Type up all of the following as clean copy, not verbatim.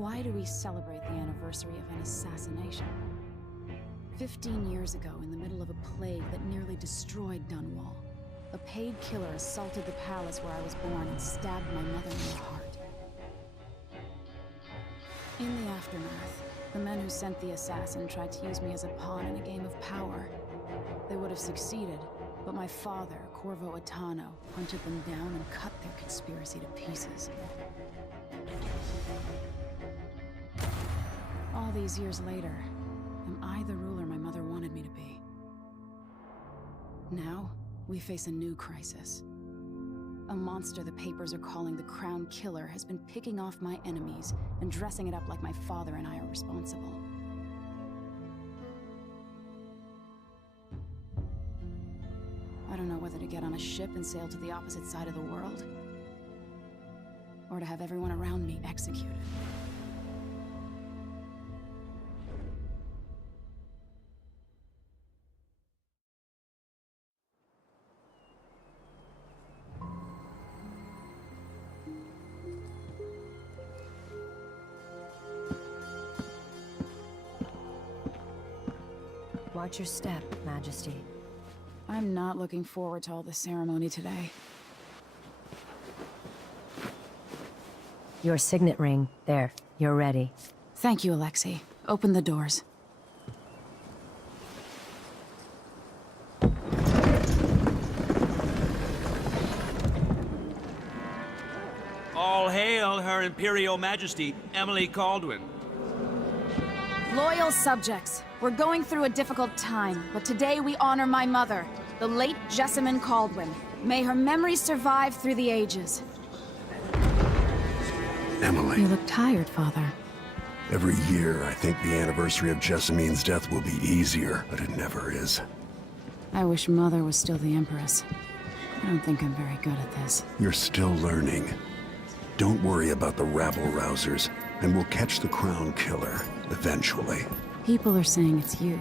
Why do we celebrate the anniversary of an assassination? 15 years ago, in the middle of a plague that nearly destroyed Dunwall, a paid killer assaulted the palace where I was born and stabbed my mother in the heart. In the aftermath, the men who sent the assassin tried to use me as a pawn in a game of power. They would have succeeded, but my father, Corvo Attano, hunted them down and cut their conspiracy to pieces. All these years later, am I the ruler my mother wanted me to be? Now, we face a new crisis. A monster the papers are calling the Crown Killer has been picking off my enemies and dressing it up like my father and I are responsible. I don't know whether to get on a ship and sail to the opposite side of the world, or to have everyone around me executed. Watch your step, Majesty. I'm not looking forward to all the ceremony today. Your signet ring. There, you're ready. Thank you, Alexei. Open the doors. All hail Her Imperial Majesty, Emily Kaldwin. Loyal subjects, we're going through a difficult time, but today we honor my mother, the late Jessamine Kaldwin. May her memory survive through the ages. Emily. You look tired, Father. Every year, I think the anniversary of Jessamine's death will be easier, but it never is. I wish Mother was still the Empress. I don't think I'm very good at this. You're still learning. Don't worry about the rabble-rousers, and we'll catch the Crown Killer, eventually. People are saying it's you.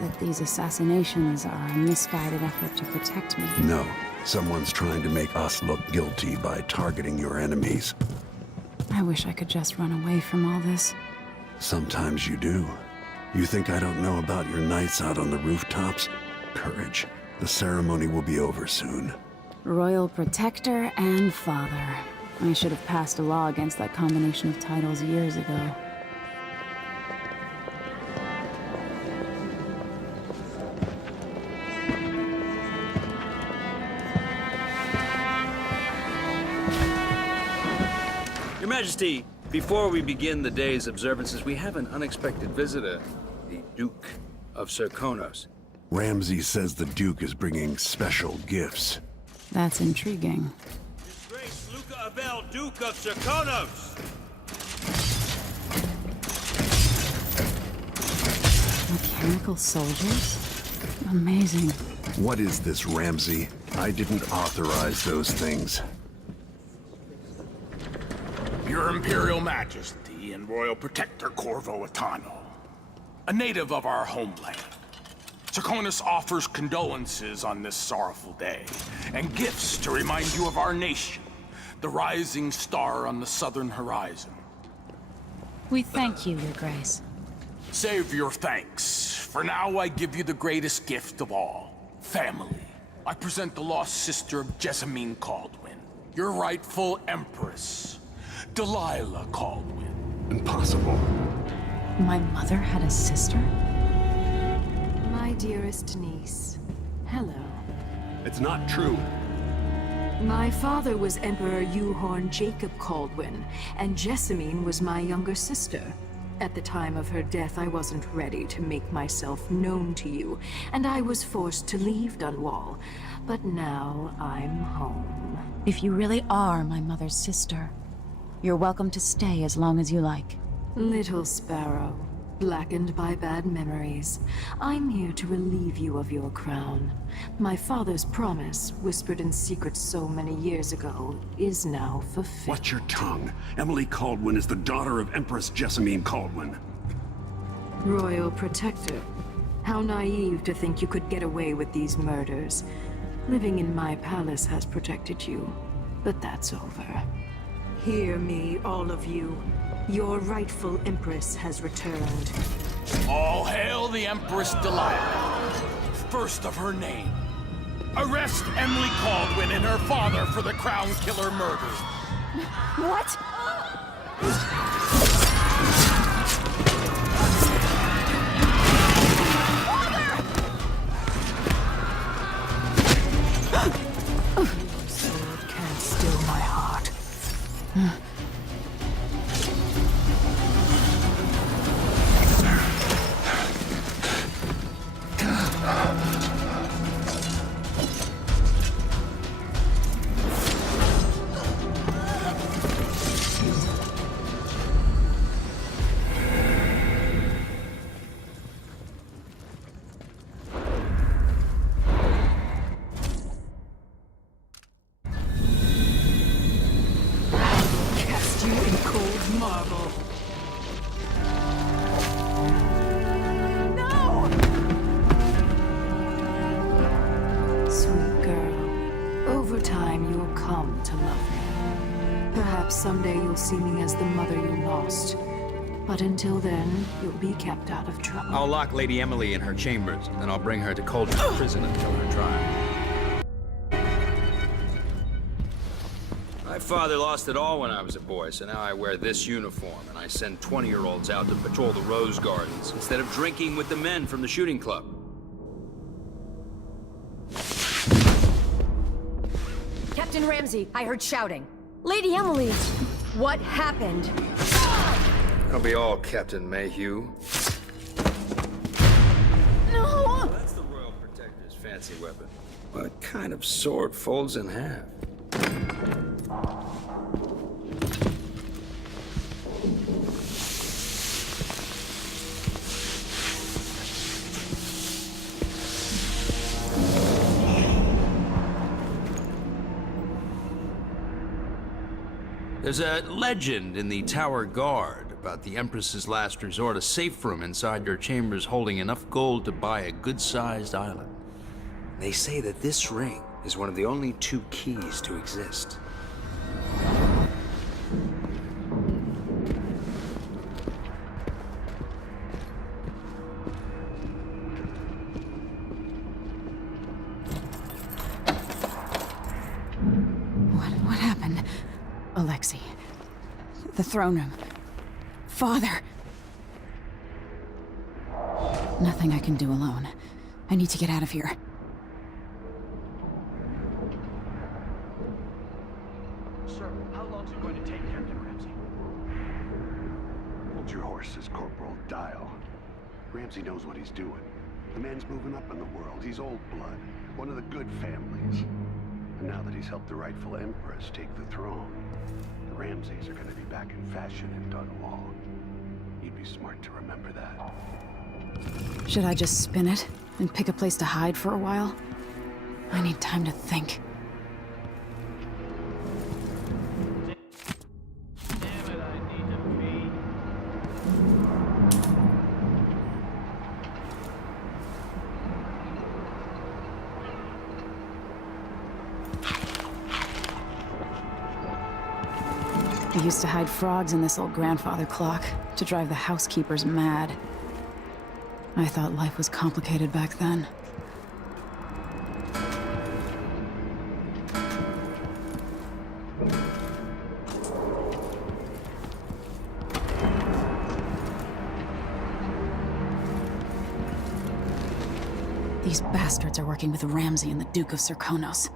That these assassinations are a misguided effort to protect me. No, someone's trying to make us look guilty by targeting your enemies. I wish I could just run away from all this. Sometimes you do. You think I don't know about your nights out on the rooftops? Courage. The ceremony will be over soon. Royal Protector and Father. I should have passed a law against that combination of titles years ago. Your Majesty, before we begin the day's observances, we have an unexpected visitor, the Duke of Serkonos. Ramsay says the Duke is bringing special gifts. That's intriguing. His Grace Luca Abel, Duke of Serkonos! Mechanical soldiers? Amazing. What is this, Ramsay? I didn't authorize those things. Your Imperial Majesty and Royal Protector Corvo Attano, a native of our homeland. Serkonos offers condolences on this sorrowful day, and gifts to remind you of our nation, the rising star on the southern horizon. We thank you, Your Grace. Save your thanks. For now, I give you the greatest gift of all, family. I present the lost sister of Jessamine Kaldwin, your rightful Empress, Delilah Kaldwin. Impossible. My mother had a sister? My dearest niece, hello. It's not true. My father was Emperor Euhorn Jacob Kaldwin, and Jessamine was my younger sister. At the time of her death, I wasn't ready to make myself known to you, and I was forced to leave Dunwall. But now I'm home. If you really are my mother's sister, you're welcome to stay as long as you like. Little sparrow, blackened by bad memories, I'm here to relieve you of your crown. My father's promise, whispered in secret so many years ago, is now fulfilled. Watch your tongue. Emily Kaldwin is the daughter of Empress Jessamine Kaldwin. Royal Protector, how naive to think you could get away with these murders. Living in my palace has protected you, but that's over. Hear me, all of you. Your rightful Empress has returned. All hail the Empress Delilah, first of her name. Arrest Emily Caldwin and her father for the Crown Killer murder. What? Sword can't still my heart. Cast you in cold marble. Sweet girl, over time you'll come to love me. Perhaps someday you'll see me as the mother you lost. But until then, you'll be kept out of trouble. I'll lock Lady Emily in her chambers, and I'll bring her to Cauldron Prison until her trial. My father lost it all when I was a boy, so now I wear this uniform, and I send 20-year-olds out to patrol the Rose Gardens instead of drinking with the men from the shooting club. Captain Ramsey, I heard shouting. Lady Emily, what happened? That'll be all, Captain Mayhew. No! That's the Royal Protector's fancy weapon. What kind of sword folds in half? There's a legend in the Tower Guard about the Empress's last resort, a safe room inside your chambers holding enough gold to buy a good-sized island. They say that this ring is one of the only 2 keys to exist. What happened? Alexei. The throne room. Father. Nothing I can do alone. I need to get out of here. Sir, how long's it going to take, Captain Ramsey? Hold your horses, Corporal. Dial. Ramsey knows what he's doing. The man's moving up in the world. He's old blood. One of the good families. And now that he's helped the rightful Empress take the throne, the Ramseys are going to be back in fashion in Dunwall. You'd be smart to remember that. Should I just spin it and pick a place to hide for a while? I need time to think. Damn it, I need to pee. I used to hide frogs in this old grandfather clock to drive the housekeepers mad. I thought life was complicated back then. These bastards are working with Ramsey and the Duke of Serkonos.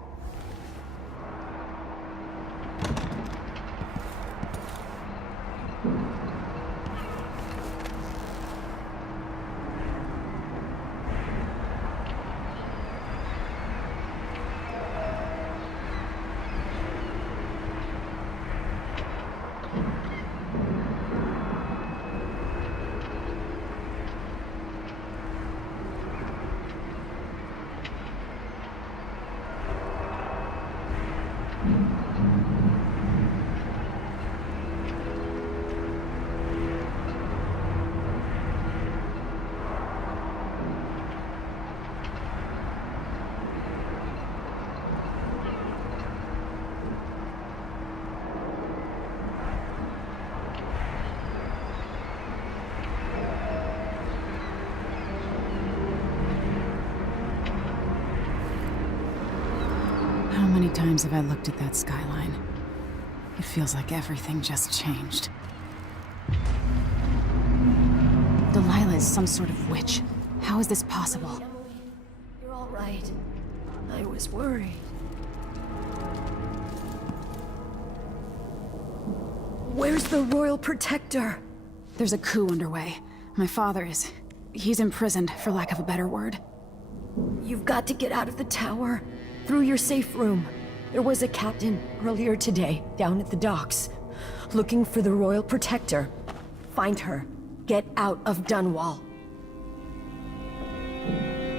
How many times have I looked at that skyline? It feels like everything just changed. Delilah is some sort of witch. How is this possible? Emily, you're all right. I was worried. Where's the Royal Protector? There's a coup underway. My father is... he's imprisoned, for lack of a better word. You've got to get out of the tower. Through your safe room. There was a captain earlier today, down at the docks. Looking for the Royal Protector. Find her. Get out of Dunwall.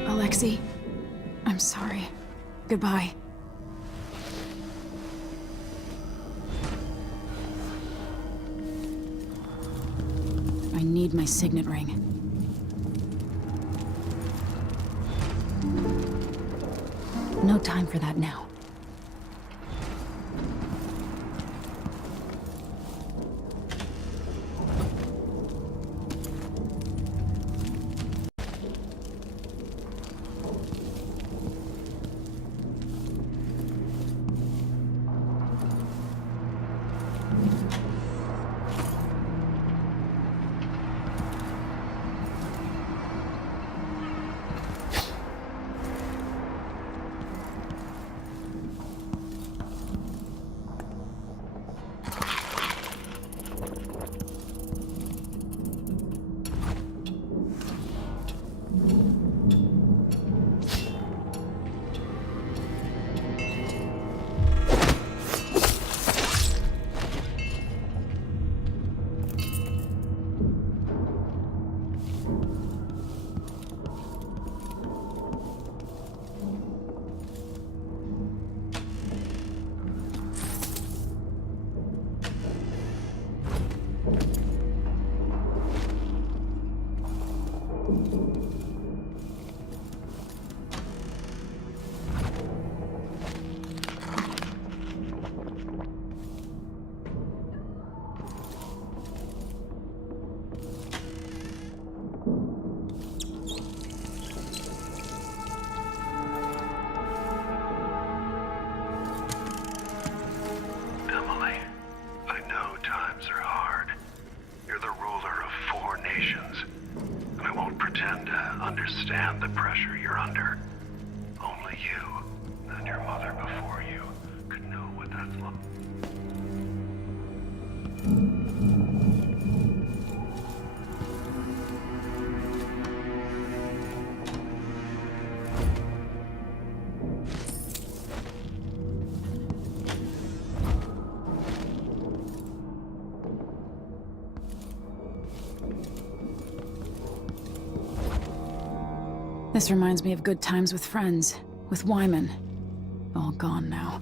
Alexei, I'm sorry. Goodbye. I need my signet ring. No time for that now. Understand the pressure you're under. Only you and your mother before you could know what that's like. This reminds me of good times with friends, with Wyman. All gone now.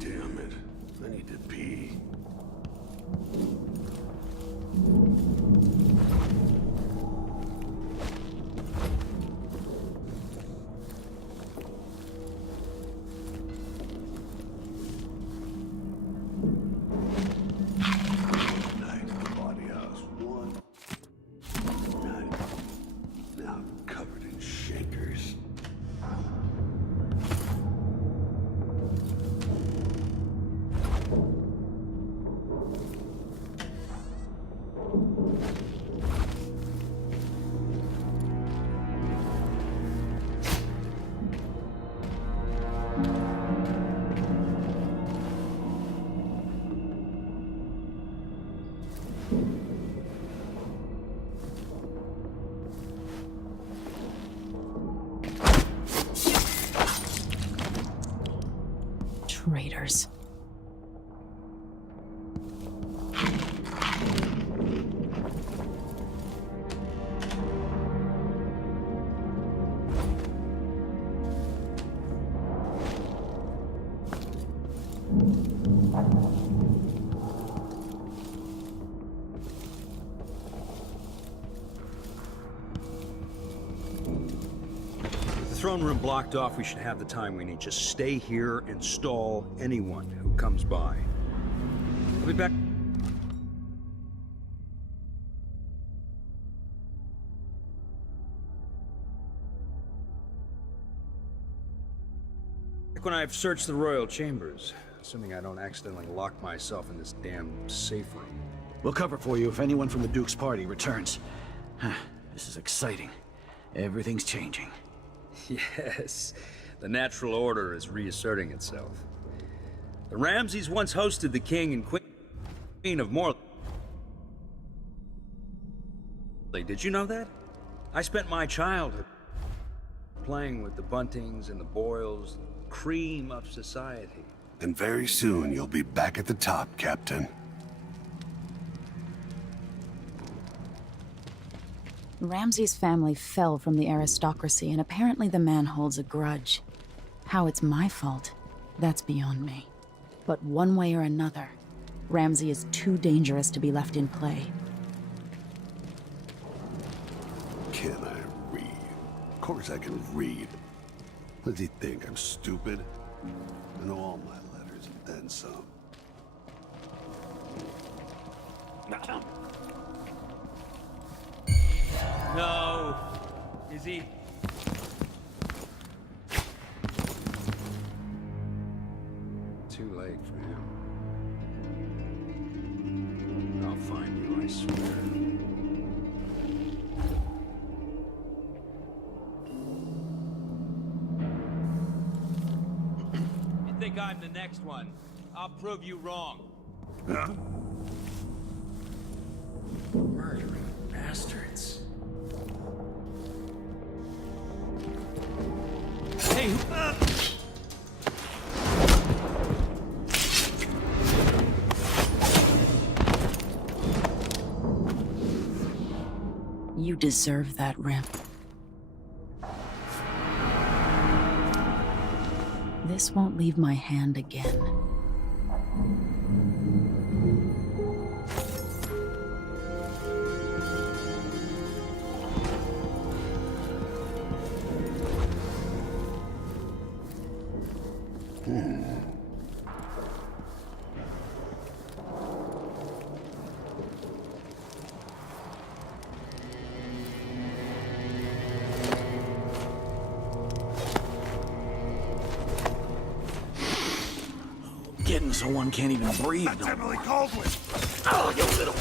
Damn it. I need to pee. Traitors. throne room blocked off, we should have the time we need. Just stay here and stall anyone who comes by. I'll be back. When I've searched the royal chambers, assuming I don't accidentally lock myself in this damn safe room. We'll cover for you if anyone from the Duke's party returns. This is exciting. Everything's changing. Yes, the natural order is reasserting itself. The Ramseys once hosted the king and queen of Morley. Did you know that? I spent my childhood playing with the Buntings and the Boyles, the cream of society. And very soon you'll be back at the top, Captain. Ramsay's family fell from the aristocracy, and apparently the man holds a grudge. How it's my fault, that's beyond me. But one way or another, Ramsay is too dangerous to be left in play. Can I read? Of course I can read. What does he think, I'm stupid? I know all my letters and then some. No. Is he? Too late for him. I'll find you, I swear. You think I'm the next one? I'll prove you wrong. Huh? Murdering bastards. Hey, You deserve that, Ram. This won't leave my hand again. Getting so one can't even breathe. That's Emily Caldwell! Oh, you little...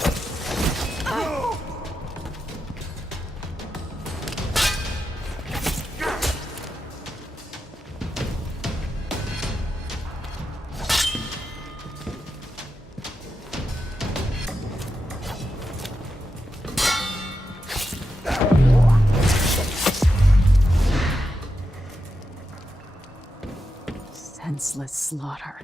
Senseless slaughter.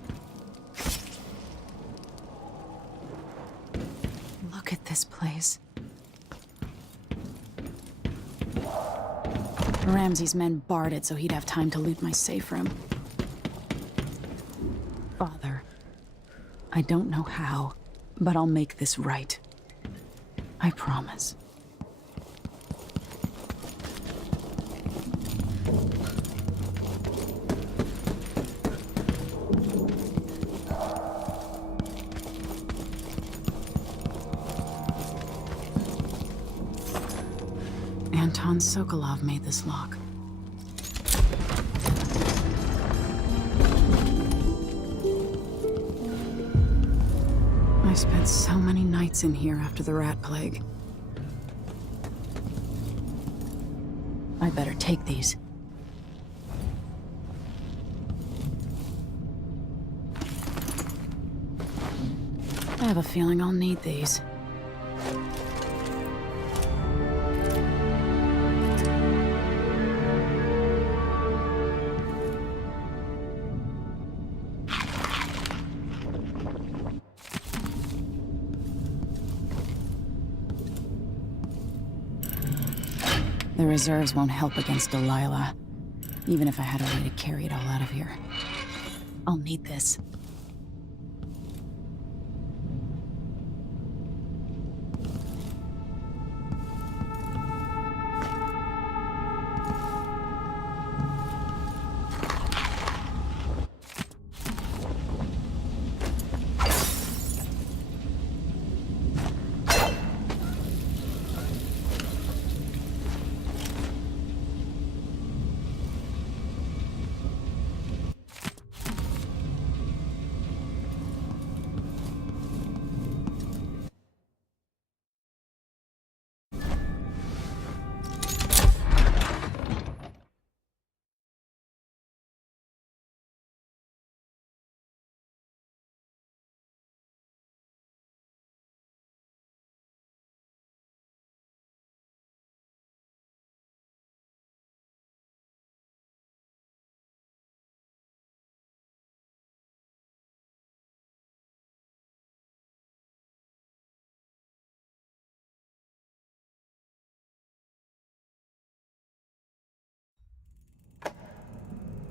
Look at this place. Ramsay's men barred it so he'd have time to loot my safe room. Father, I don't know how, but I'll make this right. I promise. Anton Sokolov made this lock. I spent so many nights in here after the rat plague. I better take these. I have a feeling I'll need these. The reserves won't help against Delilah, even if I had a way to carry it all out of here. I'll need this.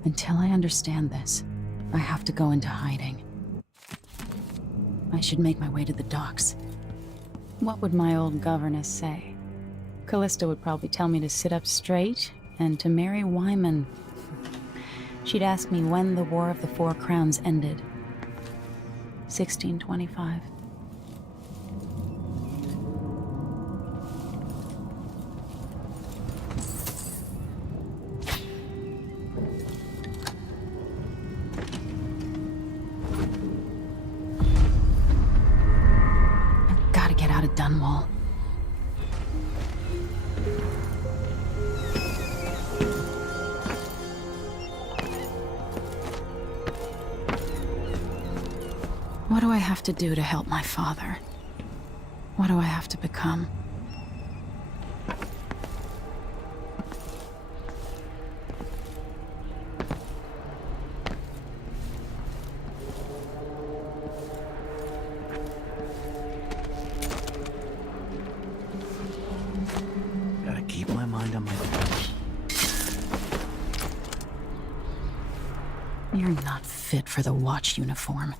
Until I understand this, I have to go into hiding. I should make my way to the docks. What would my old governess say? Callista would probably tell me to sit up straight and to marry Wyman. She'd ask me when the War of the Four Crowns ended. 1625. I've got to get out of Dunwall. What do I have to do to help my father? What do I have to become? Gotta keep my mind on my feet. You're not fit for the watch uniform.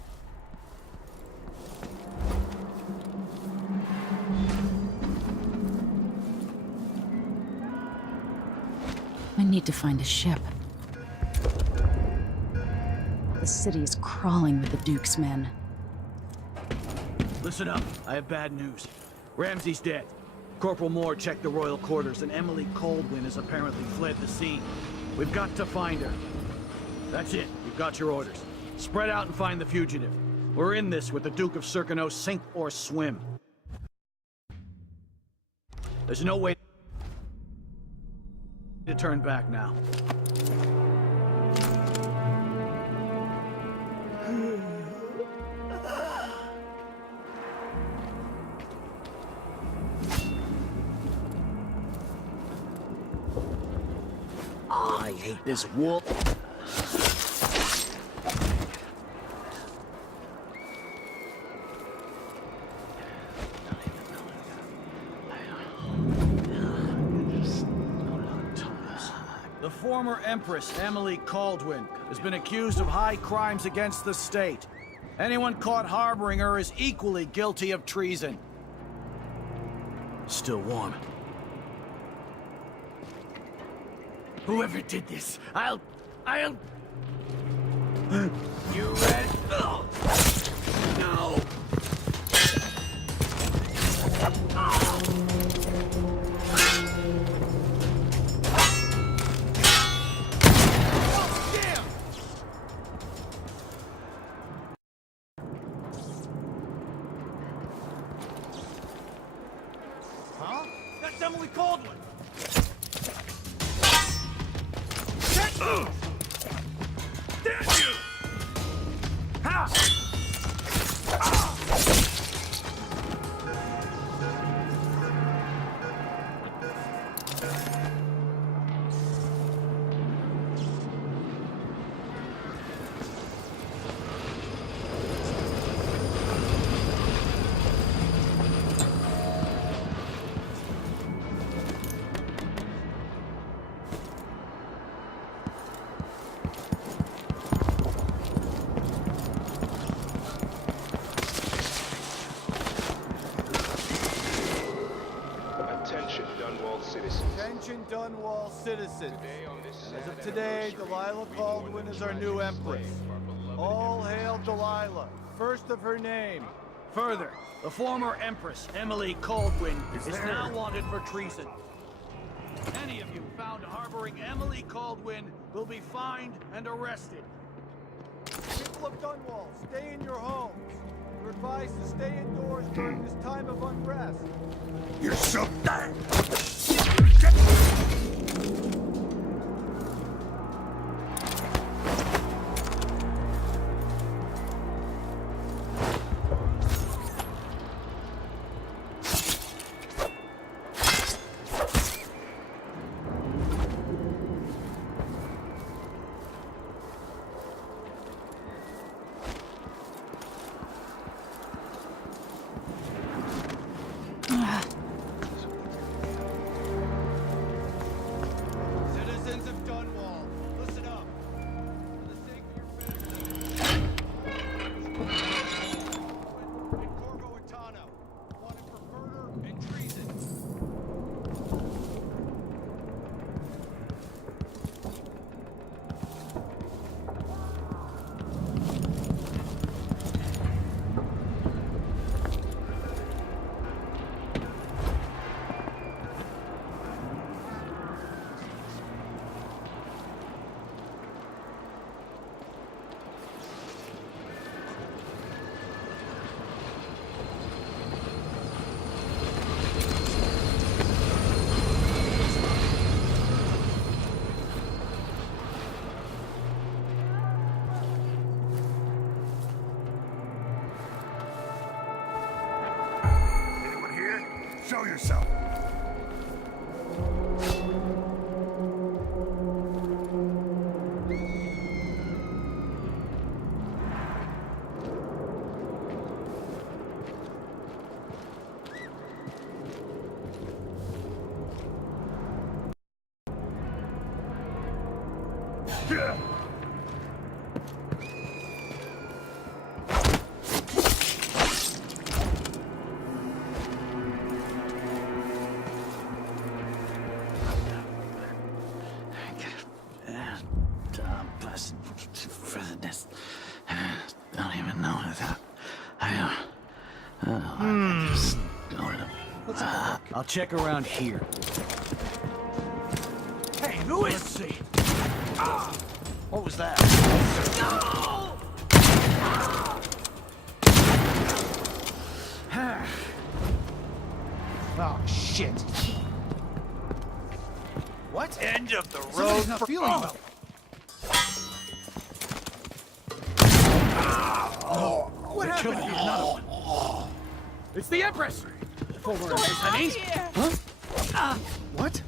I need to find a ship. The city is crawling with the Duke's men. Listen up, I have bad news. Ramsey's dead. Corporal Moore checked the royal quarters, and Emily Coldwin has apparently fled the scene. We've got to find her. That's it, you've got your orders. Spread out and find the fugitive. We're in this with the Duke of Serkino, sink or swim. There's no way to turn back now. I hate this wolf. The former Empress, Emily Caldwin, has been accused of high crimes against the state. Anyone caught harboring her is equally guilty of treason. Still warm. Whoever did this, I'll... You ready? Oh. No! Huh? That's Emily Caldwin! Damn you! Ha! Attention Dunwall citizens. As of today, Delilah Caldwin is our new Empress. All hail Delilah, first of her name. Further, the former Empress, Emily Caldwin, is now wanted for treason. Any of you found harboring Emily Caldwin will be fined and arrested. People of Dunwall, stay in your homes. You're advised to stay indoors during this time of unrest. You're so dang. yourself. Don't even know that. I'll check around here. Hey, who is... Let's see. What was that? Oh, shit. What? End of the road not for... feeling well. What happened here? Another one. It's the Empress! Pull her in, honey. Huh? What?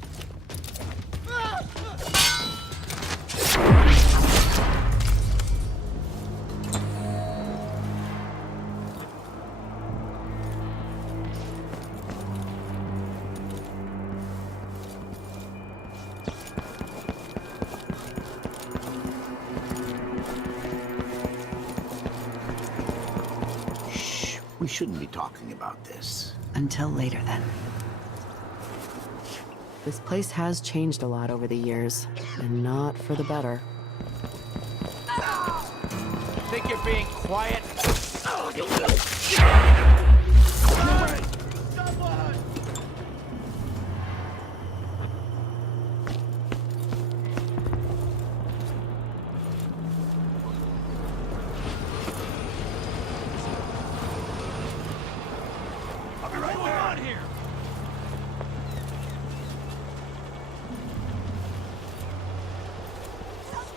We shouldn't be talking about this. Until later, then. This place has changed a lot over the years, and not for the better. Think you're being quiet?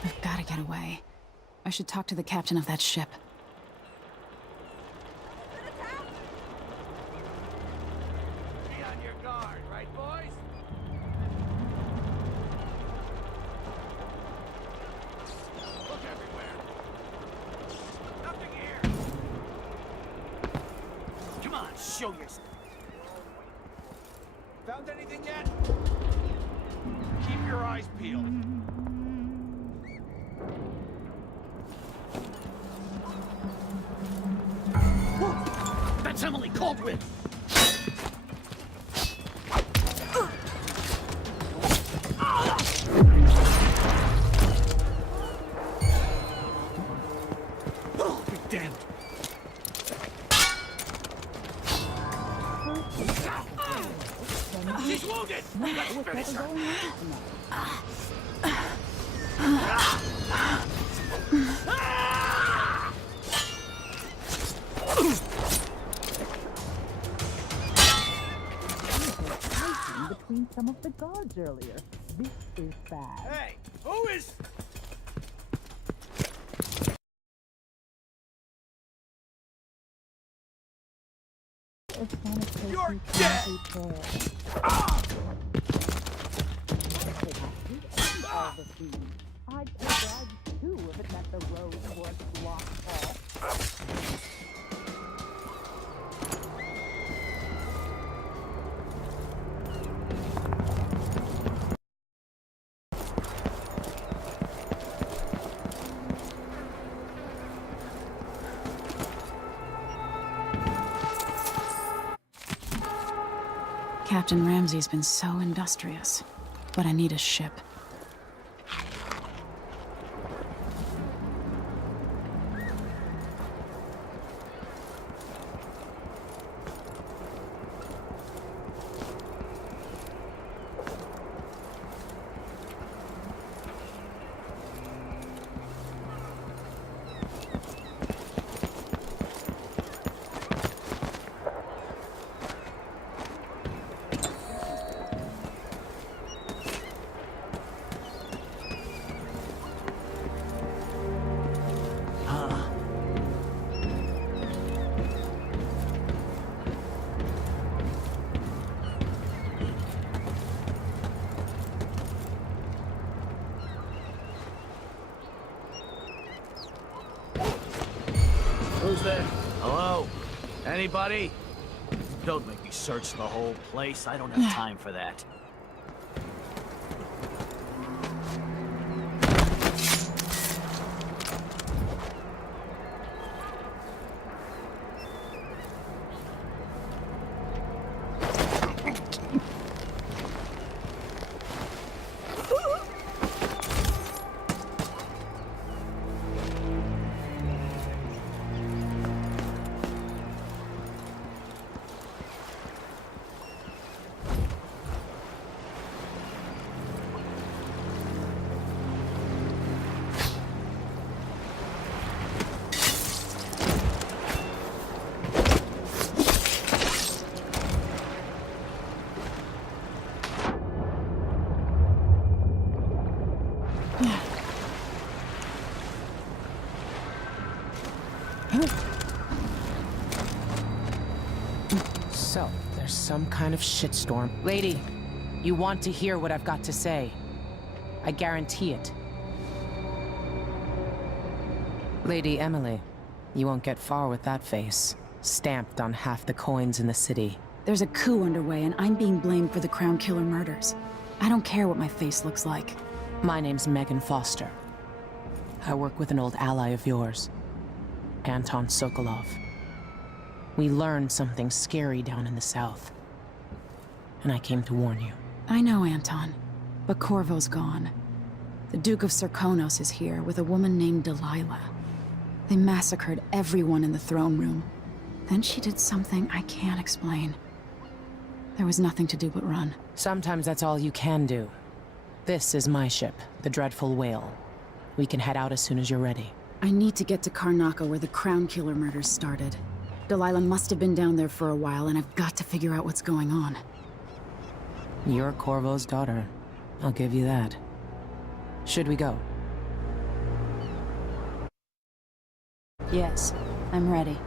We've got to get away. I should talk to the captain of that ship. Be on your guard, right, boys? Look everywhere. Nothing here. Come on, show yourself. Found anything yet? Keep your eyes peeled. That's Emily Caldwell! Oh, be damned! She's wounded! Let's finish her. Between some of the guards earlier. This is bad. Hey, who is... You're dead! I'd pay bribes too if it meant the road was blocked off. Captain Ramsey's been so industrious, but I need a ship. Who's there? Hello? Anybody? Don't make me search the whole place. I don't have time for that. So, there's some kind of shitstorm. Lady, you want to hear what I've got to say. I guarantee it. Lady Emily, you won't get far with that face. Stamped on half the coins in the city. There's a coup underway, and I'm being blamed for the Crown Killer murders. I don't care what my face looks like. My name's Megan Foster. I work with an old ally of yours, Anton Sokolov. We learned something scary down in the south, and I came to warn you. I know, Anton, but Corvo's gone. The Duke of Serkonos is here with a woman named Delilah. They massacred everyone in the throne room. Then she did something I can't explain. There was nothing to do but run. Sometimes that's all you can do. This is my ship, the Dreadful Whale. We can head out as soon as you're ready. I need to get to Karnaca where the Crown Killer murders started. Delilah must have been down there for a while, and I've got to figure out what's going on. You're Corvo's daughter. I'll give you that. Should we go? Yes, I'm ready.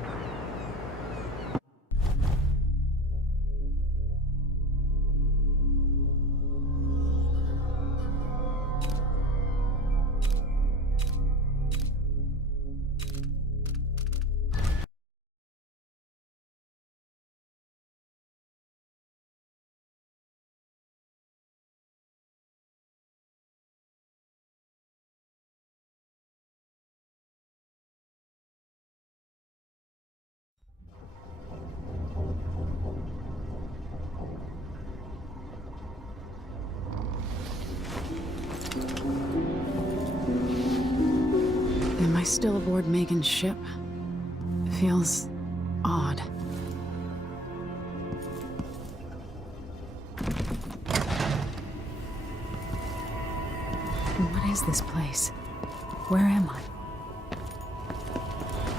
Am I still aboard Megan's ship? It feels odd. What is this place? Where am I?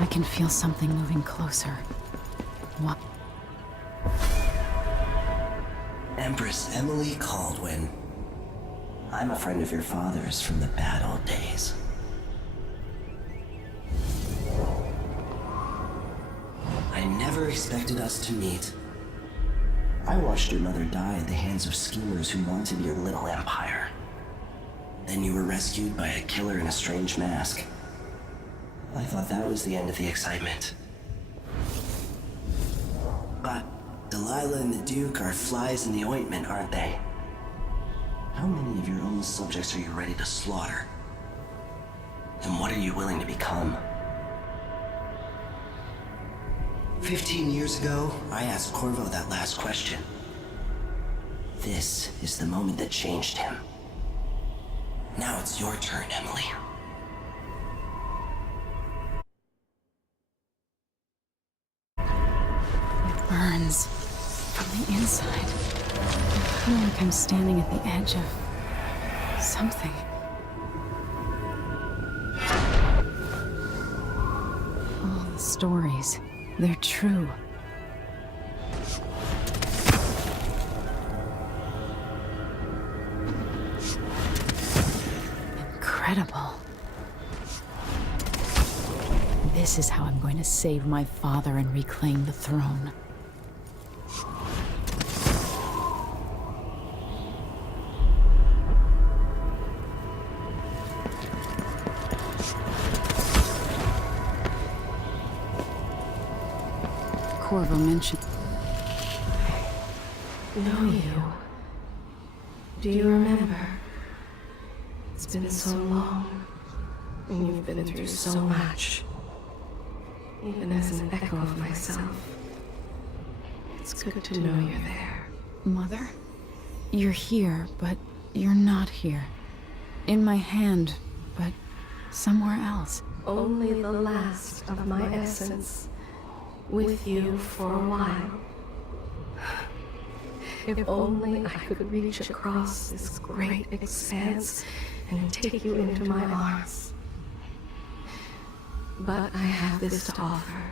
I can feel something moving closer. What? Empress Emily Caldwin. I'm a friend of your father's from the bad old days. I never expected us to meet. I watched your mother die at the hands of schemers who wanted your little empire. Then you were rescued by a killer in a strange mask. I thought that was the end of the excitement. But Delilah and the Duke are flies in the ointment, aren't they? How many of your own subjects are you ready to slaughter? And what are you willing to become? 15 years ago, I asked Corvo that last question. This is the moment that changed him. Now it's your turn, Emily. It burns from the inside. I feel like I'm standing at the edge of something. All the stories, they're true. Incredible. This is how I'm going to save my father and reclaim the throne. Corvo mentioned... Know you. Do you remember? It's been so long, and you've been through so much. Even as an echo of myself, it's good to know you're there. Mother? You're here, but you're not here. In my hand, but somewhere else. Only the last of my essence, with you for a while. If only I could reach across this great expanse and take you into my arms. But I have this to offer.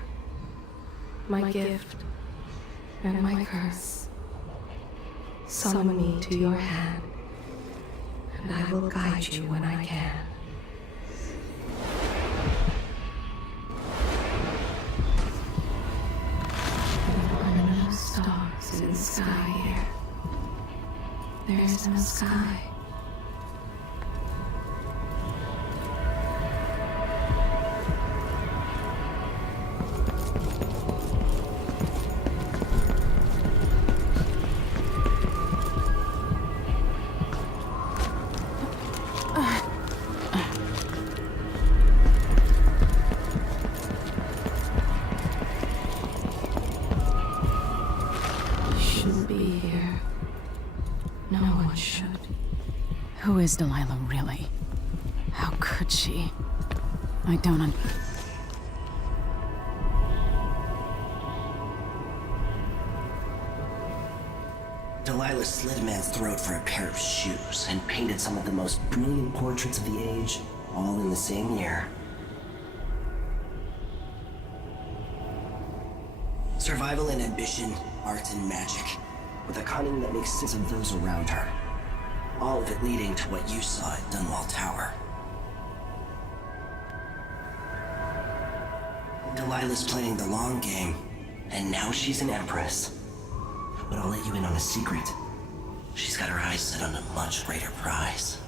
My gift and my curse. Summon me to your hand, and I will guide you when I can. There are no stars in the sky here. There is no sky. Who is Delilah really? How could she? I don't Delilah slit a man's throat for a pair of shoes and painted some of the most brilliant portraits of the age, all in the same year. Survival and ambition, art and magic, with a cunning that makes sense of those around her. All of it leading to what you saw at Dunwall Tower. Delilah's playing the long game, and now she's an empress. But I'll let you in on a secret. She's got her eyes set on a much greater prize.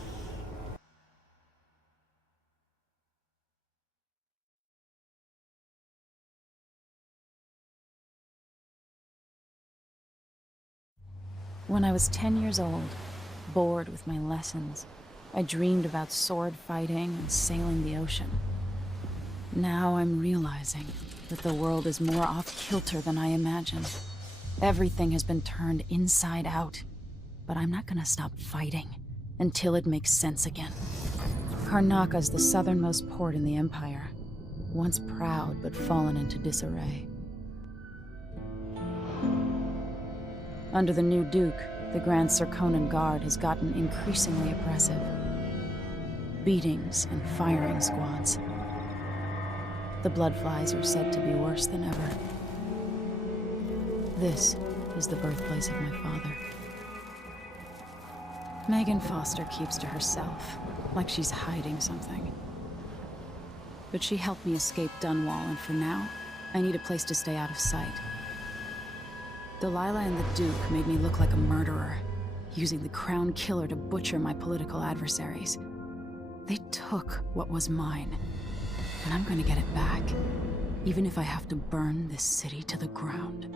When I was 10 years old, bored with my lessons, I dreamed about sword fighting and sailing the ocean. Now I'm realizing that the world is more off-kilter than I imagined. Everything has been turned inside out, but I'm not gonna stop fighting until it makes sense again. Karnaka's the southernmost port in the Empire, once proud but fallen into disarray. Under the new Duke, the Grand Serkonan Guard has gotten increasingly oppressive. Beatings and firing squads. The Bloodflies are said to be worse than ever. This is the birthplace of my father. Megan Foster keeps to herself, like she's hiding something. But she helped me escape Dunwall, and for now, I need a place to stay out of sight. Delilah and the Duke made me look like a murderer, using the Crown Killer to butcher my political adversaries. They took what was mine, and I'm gonna get it back, even if I have to burn this city to the ground.